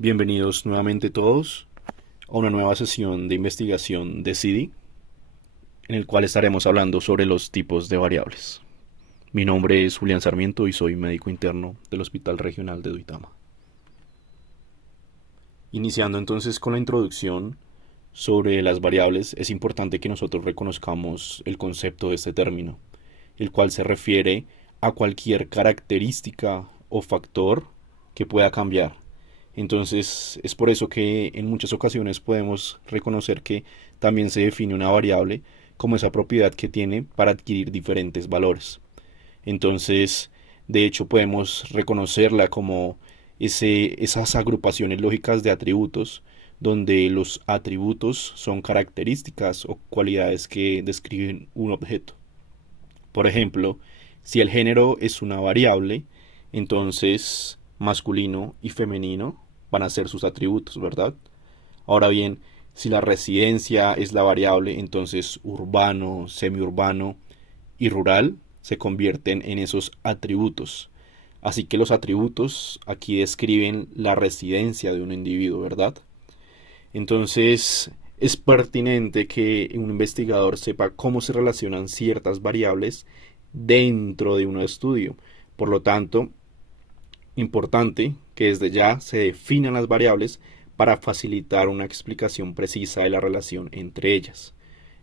Bienvenidos nuevamente todos a una nueva sesión de investigación de CD, en el cual estaremos hablando sobre los tipos de variables. Mi nombre es Julián Sarmiento y soy médico interno del Hospital Regional de Duitama. Iniciando entonces con la introducción sobre las variables, es importante que nosotros reconozcamos el concepto de este término, el cual se refiere a cualquier característica o factor que pueda cambiar. Entonces es por eso que en muchas ocasiones podemos reconocer que también se define una variable como esa propiedad que tiene para adquirir diferentes valores. Entonces, de hecho, podemos reconocerla como esas agrupaciones lógicas de atributos, donde los atributos son características o cualidades que describen un objeto. Por ejemplo, si el género es una variable, entonces masculino y femenino van a ser sus atributos, ¿verdad? Ahora bien, si la residencia es la variable, entonces urbano, semiurbano y rural se convierten en esos atributos. Así que los atributos aquí describen la residencia de un individuo, ¿verdad? Entonces es pertinente que un investigador sepa cómo se relacionan ciertas variables dentro de un estudio. Por lo tanto, importante que desde ya se definan las variables para facilitar una explicación precisa de la relación entre ellas.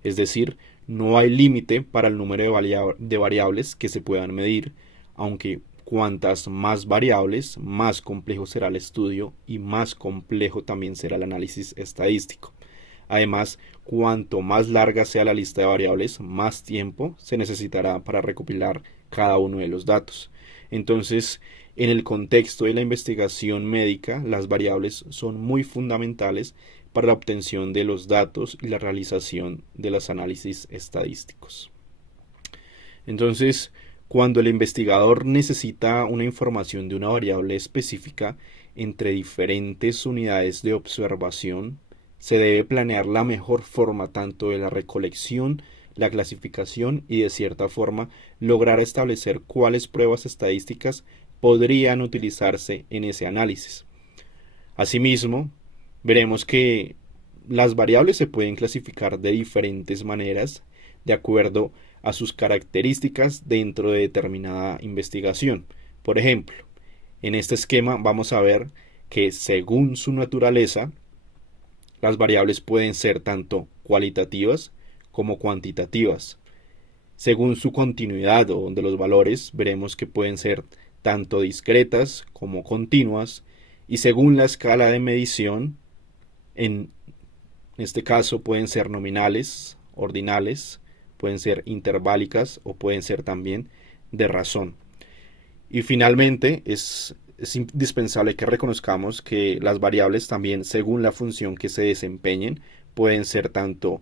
Es decir, no hay límite para el número de variables que se puedan medir, aunque cuantas más variables, más complejo será el estudio y más complejo también será el análisis estadístico. Además, cuanto más larga sea la lista de variables, más tiempo se necesitará para recopilar cada uno de los datos. Entonces, en el contexto de la investigación médica, las variables son muy fundamentales para la obtención de los datos y la realización de los análisis estadísticos. Entonces, cuando el investigador necesita una información de una variable específica entre diferentes unidades de observación, se debe planear la mejor forma tanto de la recolección, la clasificación y de cierta forma lograr establecer cuáles pruebas estadísticas podrían utilizarse en ese análisis. Asimismo, veremos que las variables se pueden clasificar de diferentes maneras de acuerdo a sus características dentro de determinada investigación. Por ejemplo, en este esquema vamos a ver que según su naturaleza, las variables pueden ser tanto cualitativas como cuantitativas. Según su continuidad o de los valores, veremos que pueden ser tanto discretas como continuas, y según la escala de medición, en este caso pueden ser nominales, ordinales, pueden ser interválicas o pueden ser también de razón. Y finalmente es indispensable que reconozcamos que las variables también, según la función que se desempeñen, pueden ser tanto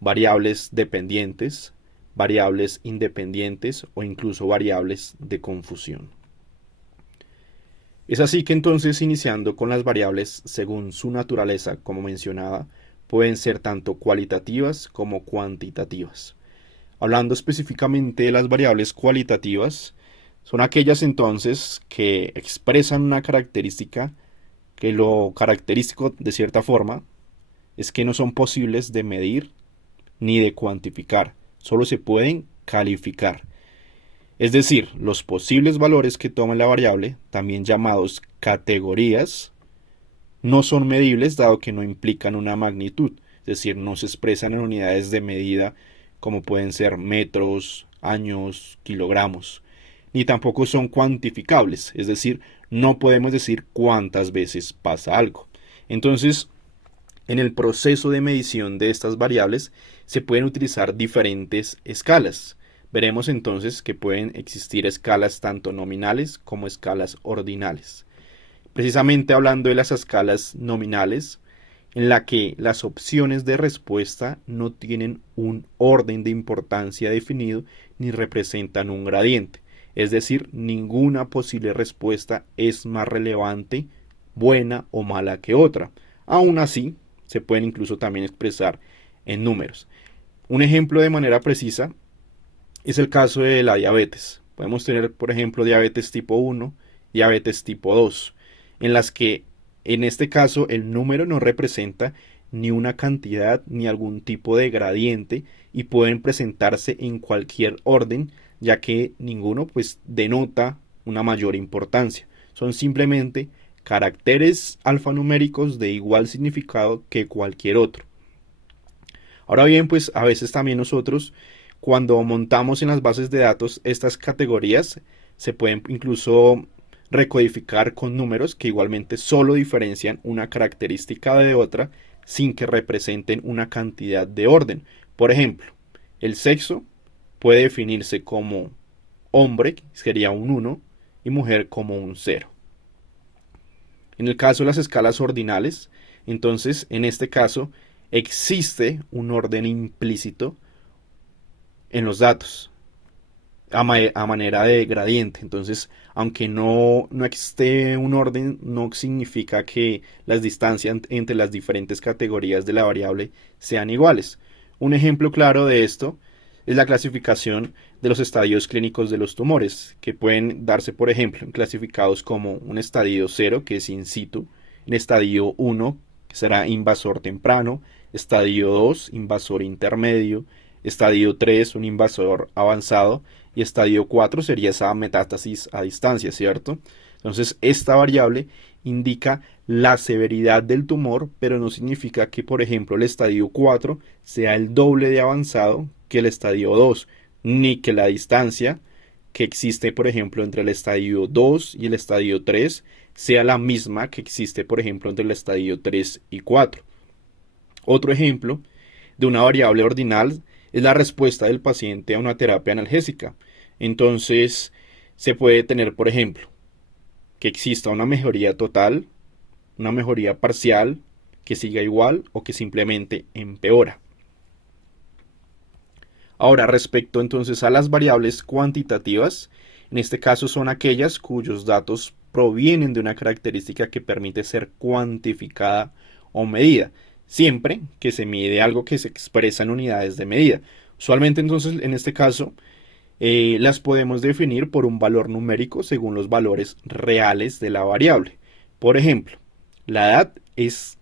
variables dependientes, variables independientes o incluso variables de confusión. Es así que entonces, iniciando con las variables según su naturaleza, como mencionaba, pueden ser tanto cualitativas como cuantitativas. Hablando específicamente de las variables cualitativas, son aquellas entonces que expresan una característica que lo característico de cierta forma es que no son posibles de medir ni de cuantificar, solo se pueden calificar. Es decir, los posibles valores que toma la variable, también llamados categorías, no son medibles dado que no implican una magnitud, es decir, no se expresan en unidades de medida como pueden ser metros, años, kilogramos, ni tampoco son cuantificables, es decir, no podemos decir cuántas veces pasa algo. Entonces, en el proceso de medición de estas variables se pueden utilizar diferentes escalas. Veremos entonces que pueden existir escalas tanto nominales como escalas ordinales. Precisamente hablando de las escalas nominales, en la que las opciones de respuesta no tienen un orden de importancia definido ni representan un gradiente. Es decir, ninguna posible respuesta es más relevante, buena o mala que otra. Aún así, se pueden incluso también expresar en números. Un ejemplo de manera precisa es el caso de la diabetes. Podemos tener, por ejemplo, diabetes tipo 1, diabetes tipo 2, en las que En este caso, el número no representa ni una cantidad ni algún tipo de gradiente y pueden presentarse en cualquier orden, ya que ninguno pues denota una mayor importancia. Son simplemente caracteres alfanuméricos de igual significado que cualquier otro. Ahora bien, pues a veces también nosotros, cuando montamos en las bases de datos estas categorías, se pueden incluso recodificar con números que igualmente solo diferencian una característica de otra sin que representen una cantidad de orden. Por ejemplo, el sexo puede definirse como hombre, sería un 1, y mujer como un 0. En el caso de las escalas ordinales, entonces en este caso existe un orden implícito en los datos a manera de gradiente. Entonces, aunque no existe un orden, no significa que las distancias entre las diferentes categorías de la variable sean iguales. Un ejemplo claro de esto es la clasificación de los estadios clínicos de los tumores, que pueden darse, por ejemplo, clasificados como un estadio 0, que es in situ, en estadio 1, que será invasor temprano, estadio 2, invasor intermedio, estadio 3, un invasor avanzado, y estadio 4 sería esa metástasis a distancia, ¿cierto? Entonces, esta variable indica la severidad del tumor, pero no significa que, por ejemplo, el estadio 4 sea el doble de avanzado que el estadio 2, ni que la distancia que existe, por ejemplo, entre el estadio 2 y el estadio 3 sea la misma que existe, por ejemplo, entre el estadio 3 y 4. Otro ejemplo de una variable ordinal es la respuesta del paciente a una terapia analgésica. Entonces, se puede tener, por ejemplo, que exista una mejoría total, una mejoría parcial, que siga igual o que simplemente empeora. Ahora, respecto entonces a las variables cuantitativas, en este caso son aquellas cuyos datos provienen de una característica que permite ser cuantificada o medida, siempre que se mide algo que se expresa en unidades de medida. Usualmente entonces en este caso las podemos definir por un valor numérico según los valores reales de la variable. Por ejemplo, la edad es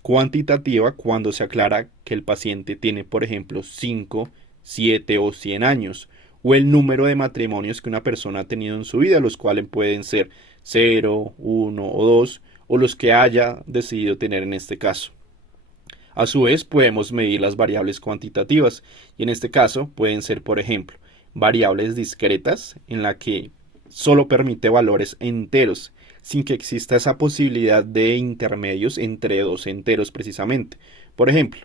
cuantitativa cuando se aclara que el paciente tiene, por ejemplo, 5, 7 o 100 años, o el número de matrimonios que una persona ha tenido en su vida, los cuales pueden ser 0, 1 o 2, o los que haya decidido tener en este caso. A su vez, podemos medir las variables cuantitativas, y en este caso pueden ser, por ejemplo, variables discretas, en la que solo permite valores enteros, sin que exista esa posibilidad de intermedios entre dos enteros precisamente. Por ejemplo,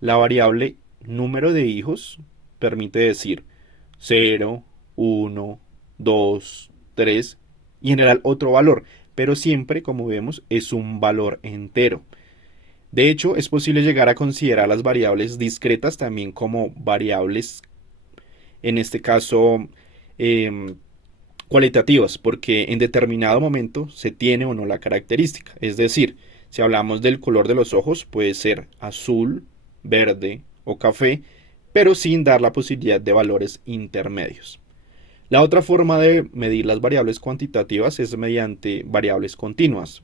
la variable número de hijos permite decir 0, 1, 2, 3 y en general otro valor, pero siempre, como vemos, es un valor entero. De hecho, es posible llegar a considerar las variables discretas también como variables, en este caso, cualitativas, porque en determinado momento se tiene o no la característica. Es decir, si hablamos del color de los ojos, puede ser azul, verde o café, pero sin dar la posibilidad de valores intermedios. La otra forma de medir las variables cuantitativas es mediante variables continuas.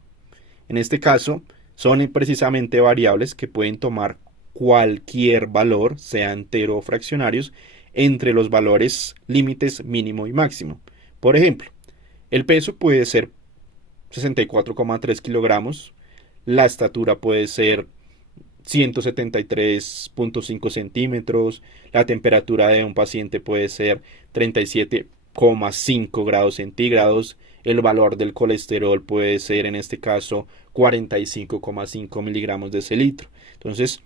En este caso, son precisamente variables que pueden tomar cualquier valor, sea entero o fraccionarios, entre los valores límites mínimo y máximo. Por ejemplo, el peso puede ser 64,3 kilogramos, la estatura puede ser 173,5 centímetros, la temperatura de un paciente puede ser 37,5 grados centígrados, el valor del colesterol puede ser en este caso 45,5 miligramos de ese litro. Entonces,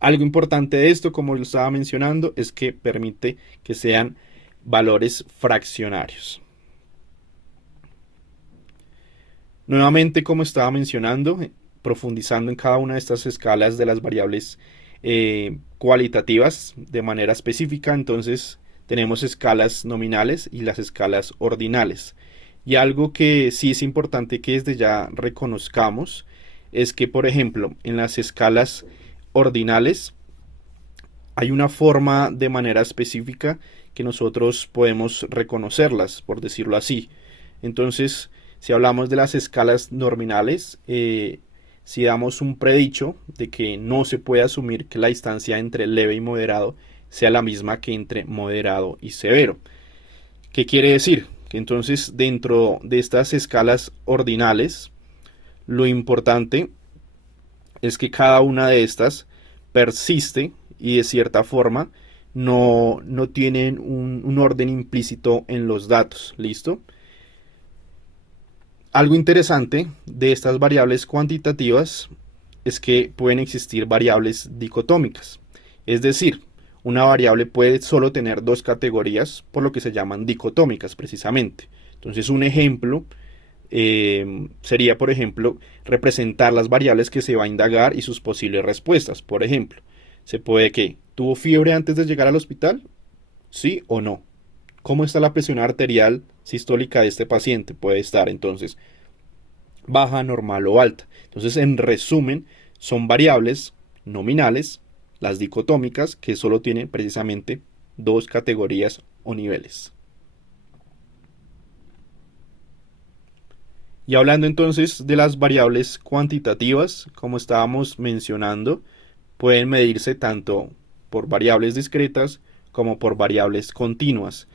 algo importante de esto, como lo estaba mencionando, es que permite que sean valores fraccionarios. Nuevamente, como estaba mencionando, profundizando en cada una de estas escalas de las variables cualitativas de manera específica, entonces tenemos escalas nominales y las escalas ordinales. Y algo que sí es importante que desde ya reconozcamos es que, por ejemplo, en las escalas ordinales hay una forma de manera específica que nosotros podemos reconocerlas, por decirlo así. Entonces, Si hablamos de las escalas nominales, si damos un predicho de que no se puede asumir que la distancia entre leve y moderado sea la misma que entre moderado y severo. ¿Qué quiere decir? Que entonces dentro de estas escalas ordinales, lo importante es que cada una de estas persiste y de cierta forma no tienen un orden implícito en los datos. ¿Listo? Algo interesante de estas variables cuantitativas es que pueden existir variables dicotómicas. Es decir, una variable puede solo tener dos categorías, por lo que se llaman dicotómicas precisamente. Entonces un ejemplo sería, por ejemplo, representar las variables que se va a indagar y sus posibles respuestas. Por ejemplo, se puede que ¿tuvo fiebre antes de llegar al hospital? ¿Sí o no? ¿Cómo está la presión arterial sistólica de este paciente? Puede estar entonces baja, normal o alta. Entonces, en resumen, son variables nominales, las dicotómicas, que solo tienen precisamente dos categorías o niveles. Y hablando entonces de las variables cuantitativas, como estábamos mencionando, pueden medirse tanto por variables discretas como por variables continuas.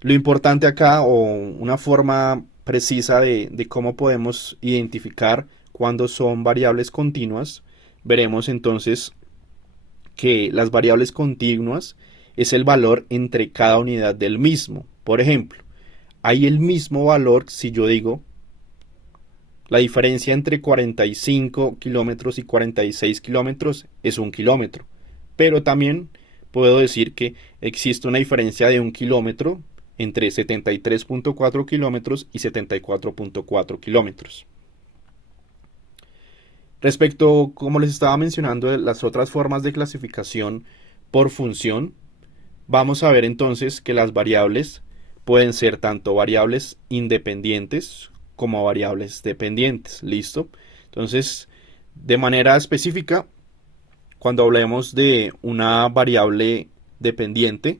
Lo importante acá, o una forma precisa de cómo podemos identificar cuando son variables continuas, veremos entonces que las variables continuas es el valor entre cada unidad del mismo. Por ejemplo, hay el mismo valor si yo digo la diferencia entre 45 kilómetros y 46 kilómetros es 1 kilómetro. Pero también puedo decir que existe una diferencia de 1 kilómetro entre 73.4 kilómetros y 74.4 kilómetros. Respecto, como les estaba mencionando, de las otras formas de clasificación por función, vamos a ver entonces que las variables pueden ser tanto variables independientes como variables dependientes. ¿Listo? Entonces, de manera específica, cuando hablemos de una variable dependiente,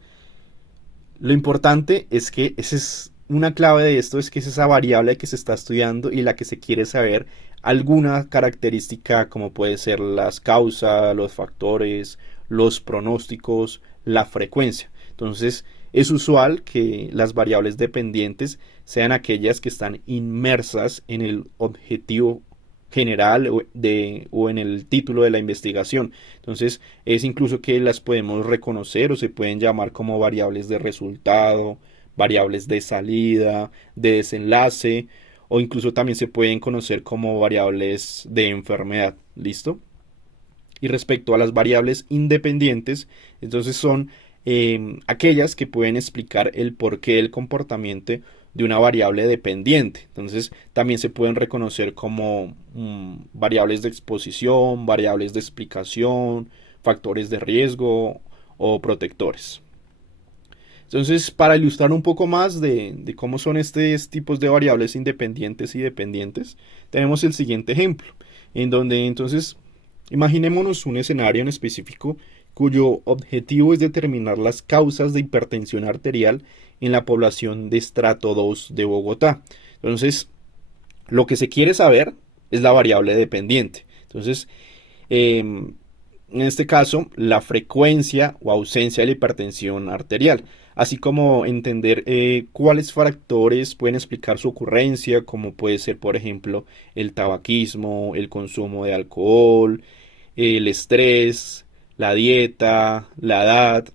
lo importante es que esa es una clave de esto, es que es esa variable que se está estudiando y la que se quiere saber alguna característica, como puede ser las causas, los factores, los pronósticos, la frecuencia. Entonces, es usual que las variables dependientes sean aquellas que están inmersas en el objetivo general o en el título de la investigación. Entonces, es incluso que las podemos reconocer o se pueden llamar como variables de resultado, variables de salida, de desenlace, o incluso también se pueden conocer como variables de enfermedad. ¿Listo? Y respecto a las variables independientes, entonces son aquellas que pueden explicar el porqué del comportamiento de una variable dependiente. Entonces también se pueden reconocer como variables de exposición, variables de explicación, factores de riesgo o protectores. Entonces, para ilustrar un poco más de cómo son estos tipos de variables independientes y dependientes, tenemos el siguiente ejemplo, en donde entonces imaginémonos un escenario en específico cuyo objetivo es determinar las causas de hipertensión arterial en la población de estrato 2 de Bogotá. Entonces, lo que se quiere saber es la variable dependiente. Entonces, en este caso, la frecuencia o ausencia de la hipertensión arterial, así como entender cuáles factores pueden explicar su ocurrencia, como puede ser, por ejemplo, el tabaquismo, el consumo de alcohol, el estrés, la dieta, la edad,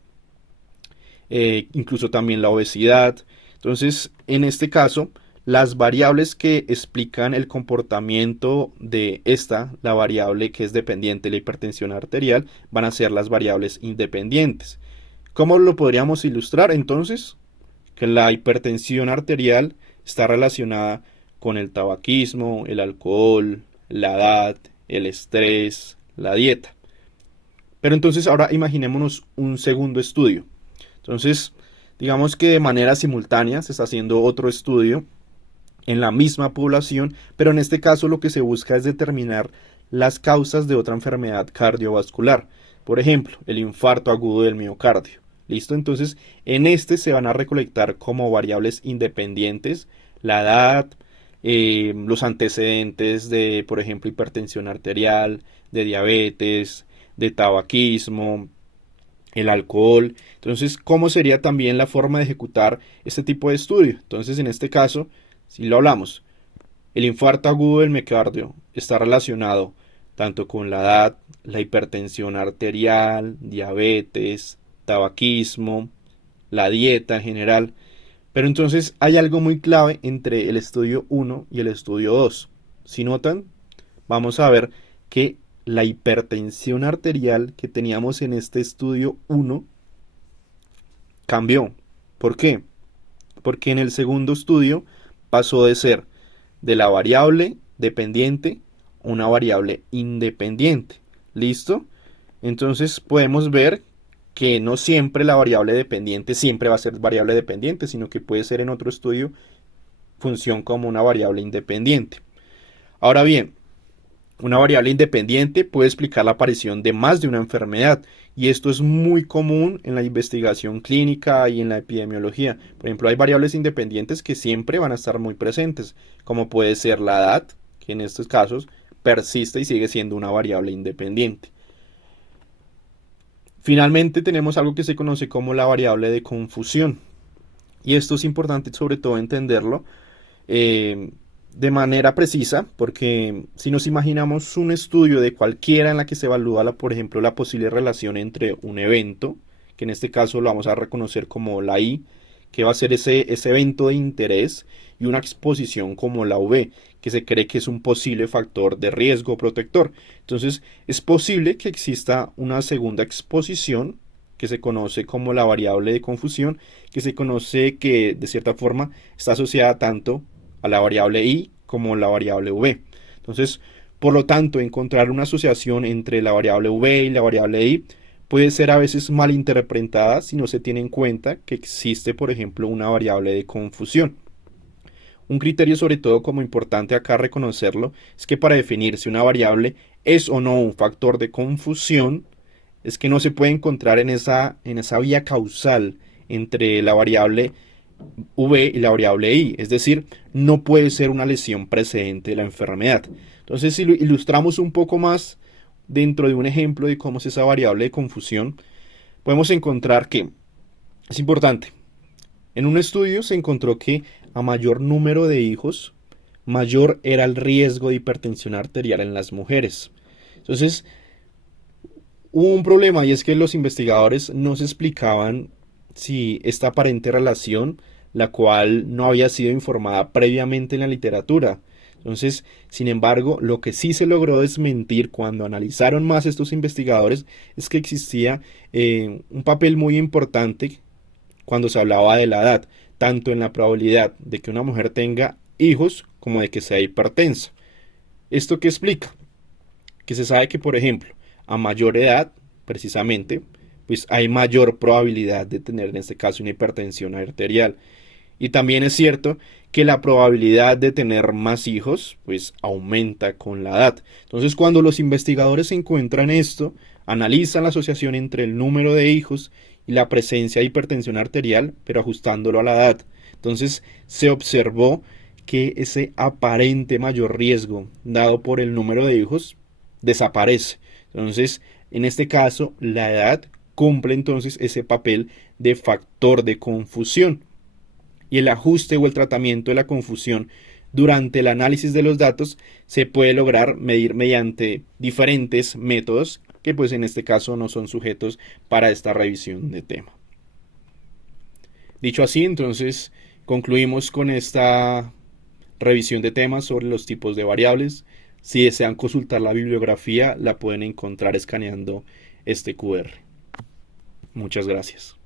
incluso también la obesidad. Entonces, en este caso, las variables que explican el comportamiento de la variable que es dependiente de la hipertensión arterial, van a ser las variables independientes. ¿Cómo lo podríamos ilustrar? Entonces, que la hipertensión arterial está relacionada con el tabaquismo, el alcohol, la edad, el estrés, la dieta. Pero entonces ahora imaginémonos un segundo estudio. Entonces, digamos que de manera simultánea se está haciendo otro estudio en la misma población, pero en este caso lo que se busca es determinar las causas de otra enfermedad cardiovascular. Por ejemplo, el infarto agudo del miocardio. ¿Listo? Entonces, en este se van a recolectar como variables independientes la edad, los antecedentes de, por ejemplo, hipertensión arterial, de diabetes, de tabaquismo, el alcohol. Entonces, ¿cómo sería también la forma de ejecutar este tipo de estudio? Entonces, en este caso, si lo hablamos, el infarto agudo del miocardio está relacionado tanto con la edad, la hipertensión arterial, diabetes, tabaquismo, la dieta en general. Pero entonces hay algo muy clave entre el estudio 1 y el estudio 2. Si notan, vamos a ver que la hipertensión arterial que teníamos en este estudio 1 cambió. ¿Por qué? Porque en el segundo estudio pasó de ser de la variable dependiente a una variable independiente. ¿Listo? Entonces podemos ver que no siempre la variable dependiente siempre va a ser variable dependiente, sino que puede ser en otro estudio función como una variable independiente. Ahora bien, una variable independiente puede explicar la aparición de más de una enfermedad, y esto es muy común en la investigación clínica y en la epidemiología. Por ejemplo, hay variables independientes que siempre van a estar muy presentes, como puede ser la edad, que en estos casos persiste y sigue siendo una variable independiente. Finalmente tenemos algo que se conoce como la variable de confusión, y esto es importante sobre todo entenderlo de manera precisa, porque si nos imaginamos un estudio de cualquiera en la que se evalúa, por ejemplo, la posible relación entre un evento, que en este caso lo vamos a reconocer como la I, que va a ser ese evento de interés, y una exposición como la UV, que se cree que es un posible factor de riesgo protector. Entonces, es posible que exista una segunda exposición, que se conoce como la variable de confusión, que se conoce que de cierta forma está asociada tanto a la variable I como la variable V. Entonces, por lo tanto, encontrar una asociación entre la variable V y la variable I puede ser a veces malinterpretada si no se tiene en cuenta que existe, por ejemplo, una variable de confusión. Un criterio sobre todo como importante acá reconocerlo es que para definir si una variable es o no un factor de confusión, es que no se puede encontrar en esa vía causal entre la variable V y la variable I, es decir, no puede ser una lesión precedente de la enfermedad. Entonces, si lo ilustramos un poco más dentro de un ejemplo de cómo es esa variable de confusión, podemos encontrar que es importante. En un estudio se encontró que a mayor número de hijos, mayor era el riesgo de hipertensión arterial en las mujeres. Entonces, hubo un problema, y es que los investigadores no se explicaban si esta aparente relación, la cual no había sido informada previamente en la literatura. Entonces, sin embargo, lo que sí se logró desmentir cuando analizaron más estos investigadores es que existía un papel muy importante cuando se hablaba de la edad, tanto en la probabilidad de que una mujer tenga hijos como de que sea hipertensa. ¿Esto qué explica? Que se sabe que, por ejemplo, a mayor edad, precisamente, pues hay mayor probabilidad de tener en este caso una hipertensión arterial. Y también es cierto que la probabilidad de tener más hijos pues aumenta con la edad. Entonces, cuando los investigadores encuentran esto, analizan la asociación entre el número de hijos y la presencia de hipertensión arterial, pero ajustándolo a la edad. Entonces, se observó que ese aparente mayor riesgo dado por el número de hijos desaparece. Entonces, en este caso, la edad cumple entonces ese papel de factor de confusión. Y el ajuste o el tratamiento de la confusión durante el análisis de los datos se puede lograr medir mediante diferentes métodos que pues en este caso no son sujetos para esta revisión de tema. Dicho así, entonces concluimos con esta revisión de temas sobre los tipos de variables. Si desean consultar la bibliografía, la pueden encontrar escaneando este QR. Muchas gracias.